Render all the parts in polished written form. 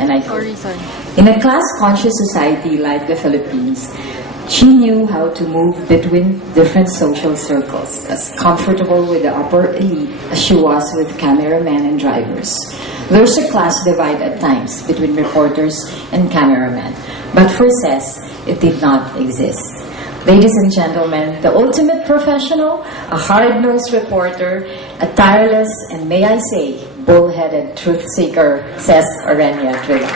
and I quote, "In a class-conscious society like the Philippines, she knew how to move between different social circles, as comfortable with the upper elite as she was with cameramen and drivers. There's a class divide at times between reporters and cameramen, but for Cess, it did not exist. Ladies and gentlemen, the ultimate professional, a hard-nosed reporter, a tireless, and may I say, bull-headed truth seeker, Cess Orenia Trillan."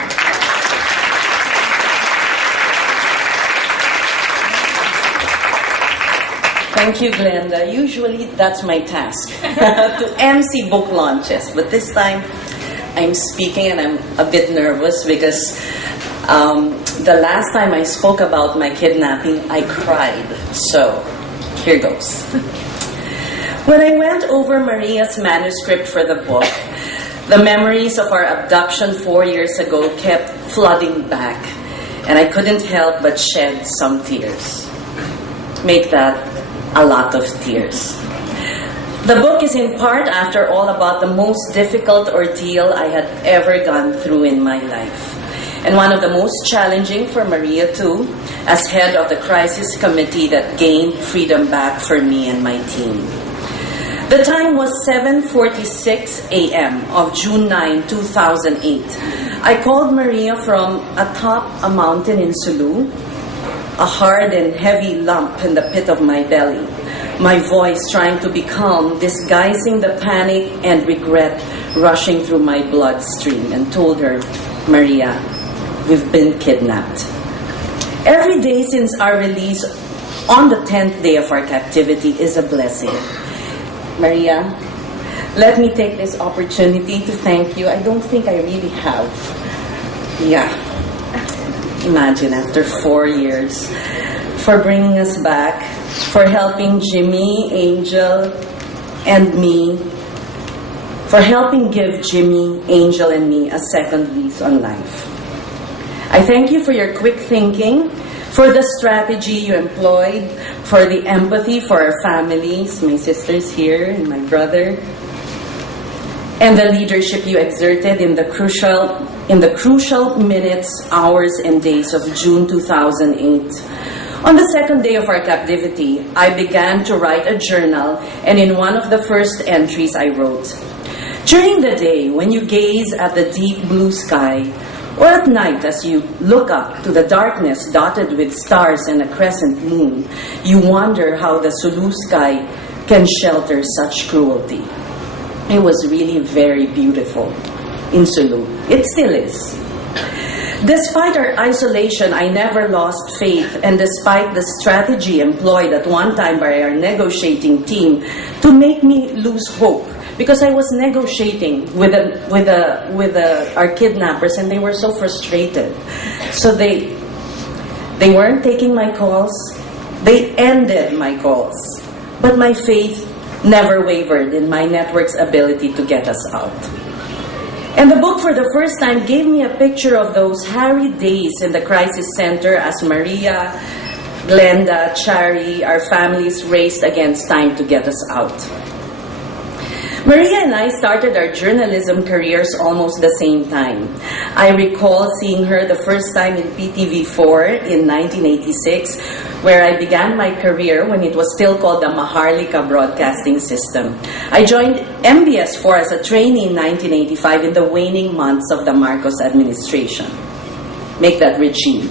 Thank you, Glenda. Usually that's my task, to MC book launches. But this time, I'm speaking and I'm a bit nervous because the last time I spoke about my kidnapping, I cried. So, here goes. When I went over Maria's manuscript for the book, the memories of our abduction 4 years ago kept flooding back, and I couldn't help but shed some tears. Make that a lot of tears. The book is in part, after all, about the most difficult ordeal I had ever gone through in my life, and one of the most challenging for Maria too, as head of the crisis committee that gained freedom back for me and my team. The time was 7:46 a.m. of June 9, 2008. I called Maria from atop a mountain in Sulu, a hard and heavy lump in the pit of my belly, my voice trying to be calm, disguising the panic and regret rushing through my bloodstream, and told her, "Maria, we've been kidnapped." Every day since our release on the 10th day of our captivity is a blessing. Maria, let me take this opportunity to thank you. I don't think I really have. Yeah. Imagine, after 4 years, for bringing us back, for helping Jimmy, Angel, and me, for helping give Jimmy, Angel, and me a second lease on life. I thank you for your quick thinking, for the strategy you employed, for the empathy for our families, my sisters here and my brother, and the leadership you exerted in the crucial minutes, hours, and days of June 2008. On the second day of our captivity, I began to write a journal, and in one of the first entries I wrote, "During the day, when you gaze at the deep blue sky, or at night as you look up to the darkness dotted with stars and a crescent moon, you wonder how the Sulu sky can shelter such cruelty." It was really very beautiful in Sulu. It still is. Despite our isolation, I never lost faith, and despite the strategy employed at one time by our negotiating team to make me lose hope, because I was negotiating with our kidnappers, and they were so frustrated. So they weren't taking my calls. They ended my calls. But my faith never wavered in my network's ability to get us out. And the book, for the first time, gave me a picture of those harried days in the crisis center as Maria, Glenda, Chari, our families raced against time to get us out. Maria and I started our journalism careers almost the same time. I recall seeing her the first time in PTV4 in 1986, where I began my career when it was still called the Maharlika Broadcasting System. I joined MBS4 as a trainee in 1985 in the waning months of the Marcos administration. Make that regime.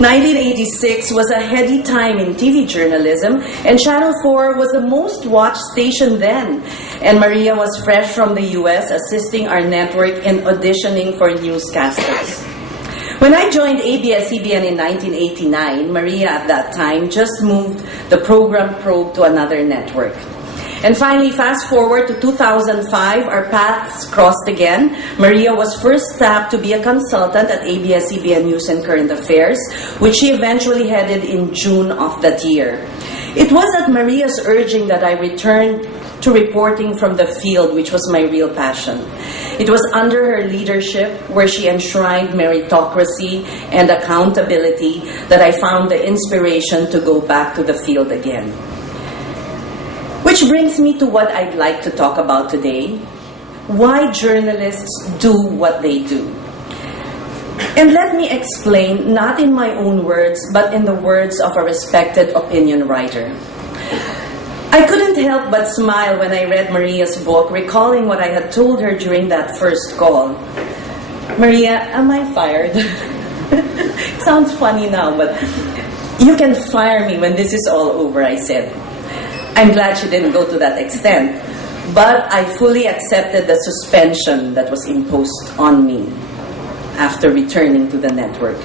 1986 was a heady time in TV journalism, and Channel 4 was the most watched station then. And Maria was fresh from the US, assisting our network in auditioning for newscasters. When I joined ABS-CBN in 1989, Maria at that time just moved the program probe to another network. And finally, fast forward to 2005, our paths crossed again. Maria was first tapped to be a consultant at ABS-CBN News and Current Affairs, which she eventually headed in June of that year. It was at Maria's urging that I returned to reporting from the field, which was my real passion. It was under her leadership, where she enshrined meritocracy and accountability, that I found the inspiration to go back to the field again. Which brings me to what I'd like to talk about today, why journalists do what they do. And let me explain, not in my own words, but in the words of a respected opinion writer. I couldn't help but smile when I read Maria's book, recalling what I had told her during that first call. Maria, am I fired? It sounds funny now, but you can fire me when this is all over, I said. I'm glad she didn't go to that extent, but I fully accepted the suspension that was imposed on me after returning to the network.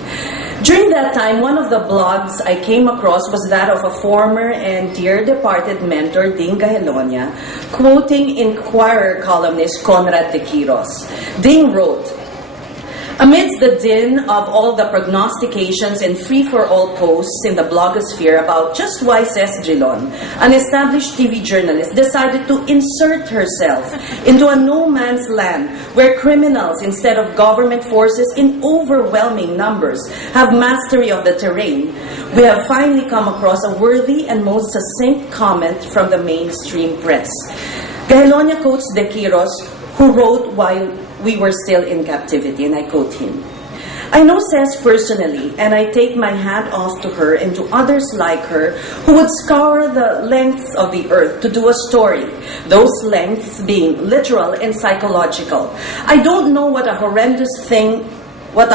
During that time, one of the blogs I came across was that of a former and dear departed mentor, Ding Gahelonia, quoting Inquirer columnist Conrad de Quiros. Ding wrote, "Amidst the din of all the prognostications and free-for-all posts in the blogosphere about just why Ces Drilon, an established TV journalist, decided to insert herself into a no-man's land where criminals instead of government forces in overwhelming numbers have mastery of the terrain, we have finally come across a worthy and most succinct comment from the mainstream press." Gahelonia quotes De Quiros, who wrote while we were still in captivity, and I quote him. "I know Ces personally, and I take my hat off to her and to others like her who would scour the lengths of the earth to do a story, those lengths being literal and psychological. I don't know what a horrendous thing I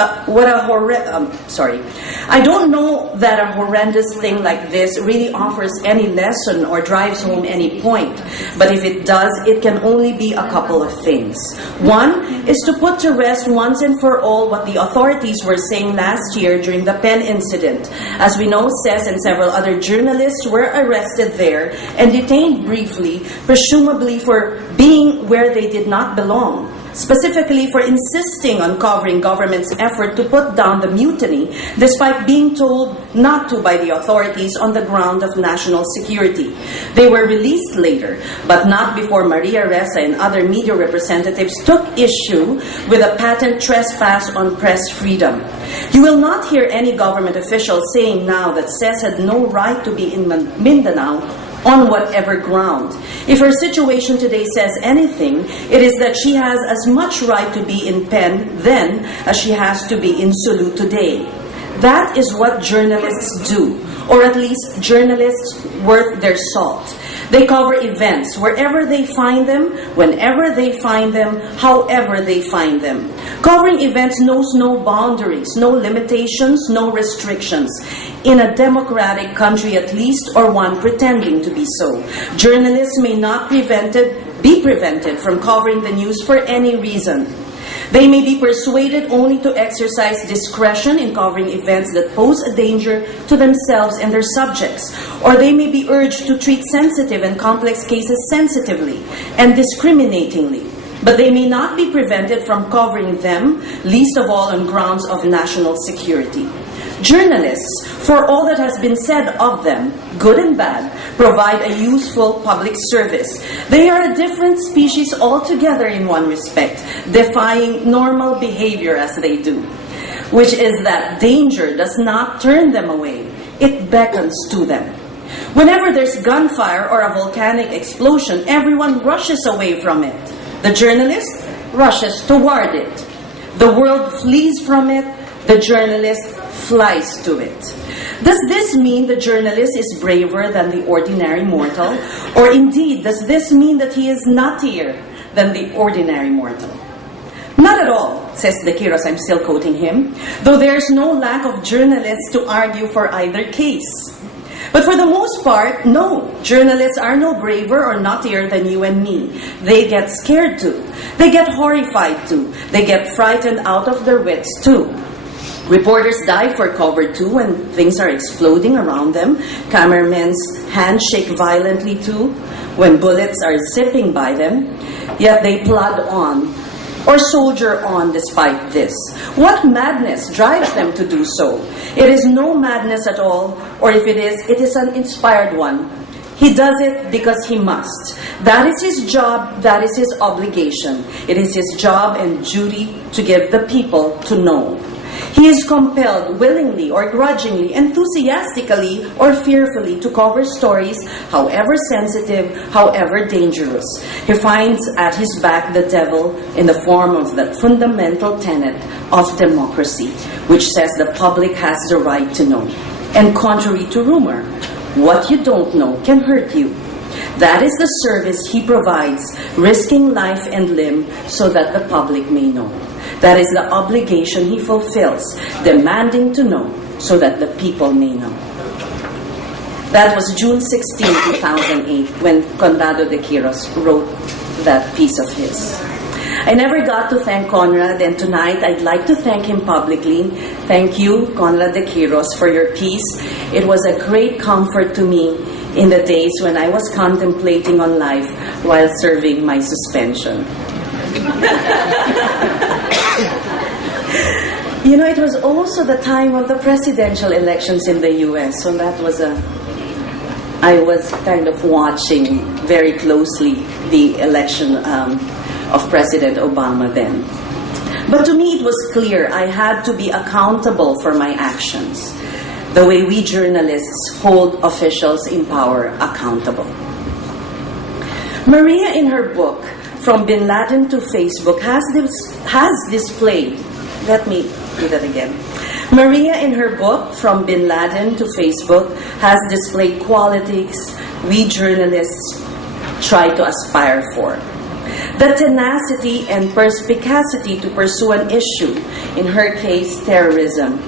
don't know that a horrendous thing like this really offers any lesson or drives home any point. But if it does, it can only be a couple of things. One is to put to rest once and for all what the authorities were saying last year during the Pen incident. As we know, Ces and several other journalists were arrested there and detained briefly, presumably for being where they did not belong. Specifically for insisting on covering government's effort to put down the mutiny despite being told not to by the authorities on the ground of national security. They were released later, but not before Maria Ressa and other media representatives took issue with a patent trespass on press freedom. You will not hear any government official saying now that Ces had no right to be in Mindanao on whatever ground. If her situation today says anything, it is that she has as much right to be in Pen then as she has to be in Sulu today. That is what journalists do, or at least journalists worth their salt. They cover events wherever they find them, whenever they find them, however they find them. Covering events knows no boundaries, no limitations, no restrictions. In a democratic country at least, or one pretending to be so, journalists may not be prevented from covering the news for any reason. They may be persuaded only to exercise discretion in covering events that pose a danger to themselves and their subjects, or they may be urged to treat sensitive and complex cases sensitively and discriminatingly. But they may not be prevented from covering them, least of all on grounds of national security. Journalists, for all that has been said of them, good and bad, provide a useful public service. They are a different species altogether in one respect, defying normal behavior as they do, which is that danger does not turn them away, it beckons to them. Whenever there's gunfire or a volcanic explosion, everyone rushes away from it. The journalist rushes toward it. The world flees from it. The journalist flies to it. Does this mean the journalist is braver than the ordinary mortal? Or indeed, does this mean that he is nuttier than the ordinary mortal? Not at all, says De Quiros, I'm still quoting him, though there's no lack of journalists to argue for either case. But for the most part, no, journalists are no braver or nuttier than you and me. They get scared too. They get horrified too. They get frightened out of their wits too. Reporters dive for cover too when things are exploding around them. Cameramen's hands shake violently too when bullets are zipping by them. Yet they plod on or soldier on despite this. What madness drives them to do so? It is no madness at all, or if it is an inspired one. He does it because he must. That is his job, that is his obligation. It is his job and duty to give the people to know. He is compelled willingly or grudgingly, enthusiastically or fearfully to cover stories, however sensitive, however dangerous. He finds at his back the devil in the form of that fundamental tenet of democracy, which says the public has the right to know. And contrary to rumor, what you don't know can hurt you. That is the service he provides, risking life and limb so that the public may know. That is the obligation he fulfills, demanding to know so that the people may know. That was June 16, 2008, when Conrado de Quiros wrote that piece of his. I never got to thank Conrad, and tonight I'd like to thank him publicly. Thank you, Conrad de Quiros, for your piece. It was a great comfort to me in the days when I was contemplating on life while serving my suspension. You know, it was also the time of the presidential elections in the US, so that was I was kind of watching very closely the election of President Obama then. But to me it was clear I had to be accountable for my actions, the way we journalists hold officials in power accountable. Maria, in her book, From Bin Laden to Facebook, has displayed, let me do that again. Maria, in her book, From Bin Laden to Facebook, has displayed qualities we journalists try to aspire for. The tenacity and perspicacity to pursue an issue, in her case, terrorism.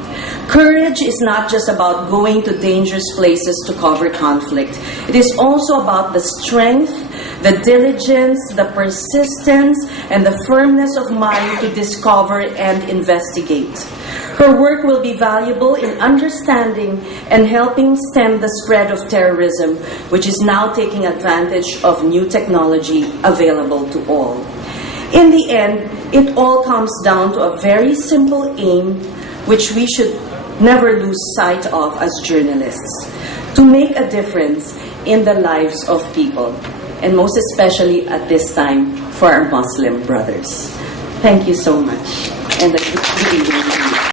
Courage is not just about going to dangerous places to cover conflict. It is also about the strength, the diligence, the persistence, and the firmness of mind to discover and investigate. Her work will be valuable in understanding and helping stem the spread of terrorism, which is now taking advantage of new technology available to all. In the end, it all comes down to a very simple aim, which we should never lose sight of as journalists: to make a difference in the lives of people, and most especially at this time for our Muslim brothers. Thank you so much, and a good evening to you.